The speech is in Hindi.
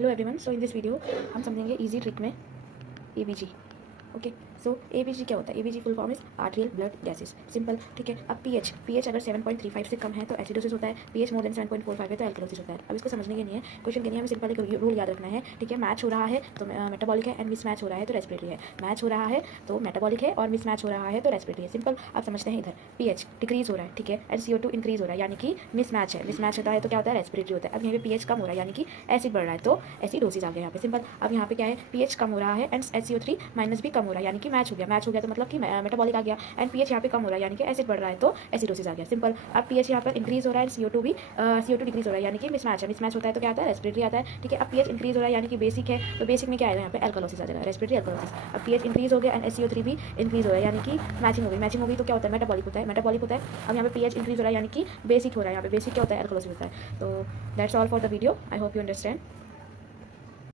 Hello everyone, so in this video हम समझेंगे इजी ट्रिक में एबीजी। ओके, सो एबीजी क्या होता है? ABG full form is आर्टियल blood gases. Simple, ठीक है। अब पीएच अगर 7.35 से कम है तो एसिडोसिस होता है, पीएच मोर देन 7.45 है तो एल्कलोसिस होता है। अब इसको समझने के लिए क्वेश्चन के लिए हमें सिंपल एक रूल याद रखना है, ठीक है। मैच हो रहा है तो मेटाबॉलिक है, एंड मिस मैच हो रहा है तो रेस्पिरेटरी है। मैच हो रहा है तो मेटाबॉलिक है और मिस मैच हो रहा है तो रेस्पिरेटरी है। सिंपल, आप समझते हैं। इधर पीएच डिक्रीज हो रहा है, ठीक है, एंड CO2 इंक्रीज हो रहा है, यानी कि मिस मैच है। मिस मैच होता है तो क्या होता है? रेस्पिरेटरी होता है। अब यहाँ पे पीएच कम हो रहा है यानी कि एसिड बढ़ रहा है तो एसिडोसिस आ गया यहाँ पे। सिंपल, अब यहाँ पे क्या है? पीएच कम हो रहा है एंड SCO3 माइनस भी कम हो रहा है यानी कि मैच हो गया। मैच हो गया तो मतलब कि मेटाबॉलिक आ गया, एंड पीएच यहाँ पे कम हो रहा है यानी कि एसिड बढ़ रहा है तो एसिडोसिस आ गया। सिंपल, अब पीएच यहाँ पर इंक्रीज हो रहा है एंड CO2 भी CO2 डिक्रीज हो रहा है यानी कि मिसमैच है। मिसमैच होता है तो क्या आता है? रेस्पिरेटरी आता है, ठीक है। अब पीएच इंक्रीज हो रहा है यानी कि बेसिक है तो बेसिक में क्या आएगा? यहाँ पे एल्कलोसिस आ जाएगा, रेस्पिरेटरी एल्कलोसिस। अब पीएच इंक्रीज हो गया एंड SCO3 भी इंक्रीज हो रहा है यानी कि मैचिंग हो गई। मैचिंग हो गई तो क्या होता है? मेटाबॉलिक होता है, मेटाबॉलिक होता है। अब यहाँ पे पीएच इंक्रीज हो रहा है यानी कि बेसिक हो रहा है, यहाँ पे बेसिक क्या होता है? एल्कलोसिस होता है। तो that's all for the video. I hope you understand.